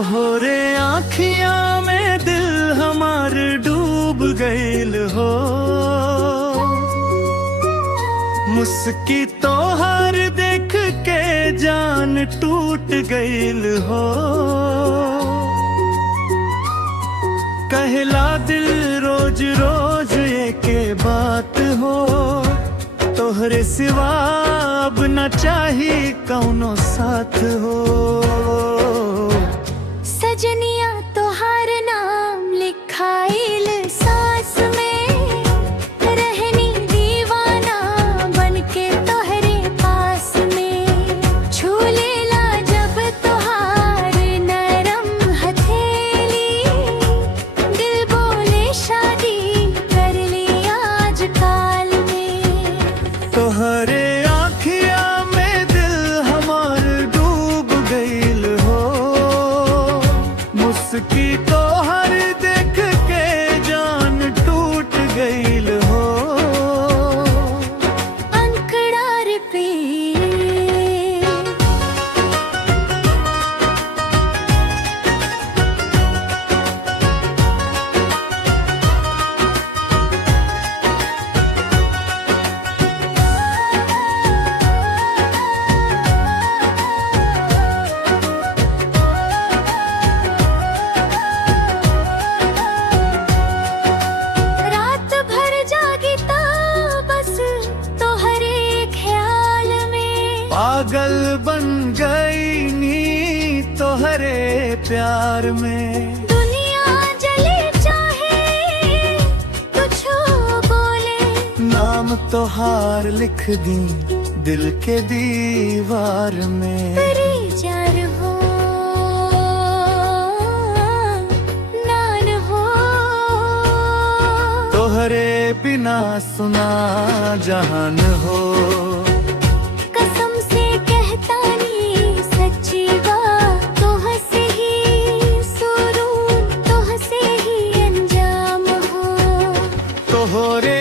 तोहरे आँखिया में दिल हमार डूब गईल हो। मुस्की तोहर देख के जान टूट गईल हो। कहला दिल रोज रोज एके बात हो। तोहरे सिवा अब न चाही कौनो साथ हो। सजनिया तोहार नाम लिखाइल सांस में, रहनी दीवाना बनके तोहरे पास में। छू लेला जब तोहार नरम हथेली, दिल बोले शादी कर ली आज काल में। तोहरे आँखिया में दिल हमार डूब गईल हो। मुस्की तोहर देख के जान टूट गईल हो। अंकड़ार पे रात भर जागी ता बस तोहरे ख्याल में। पागल बन गई नी तोहरे प्यार में। दुनिया जले चाहे कुछ बोले, नाम तोहार लिख दी दिल के दीवार में। तेरी जार हो नान हो। तोहरे बिना सुना जहान हो। कसम से कहता नी सच्ची बात, तोह से ही शुरू तोह से ही अंजाम हो। तोहरे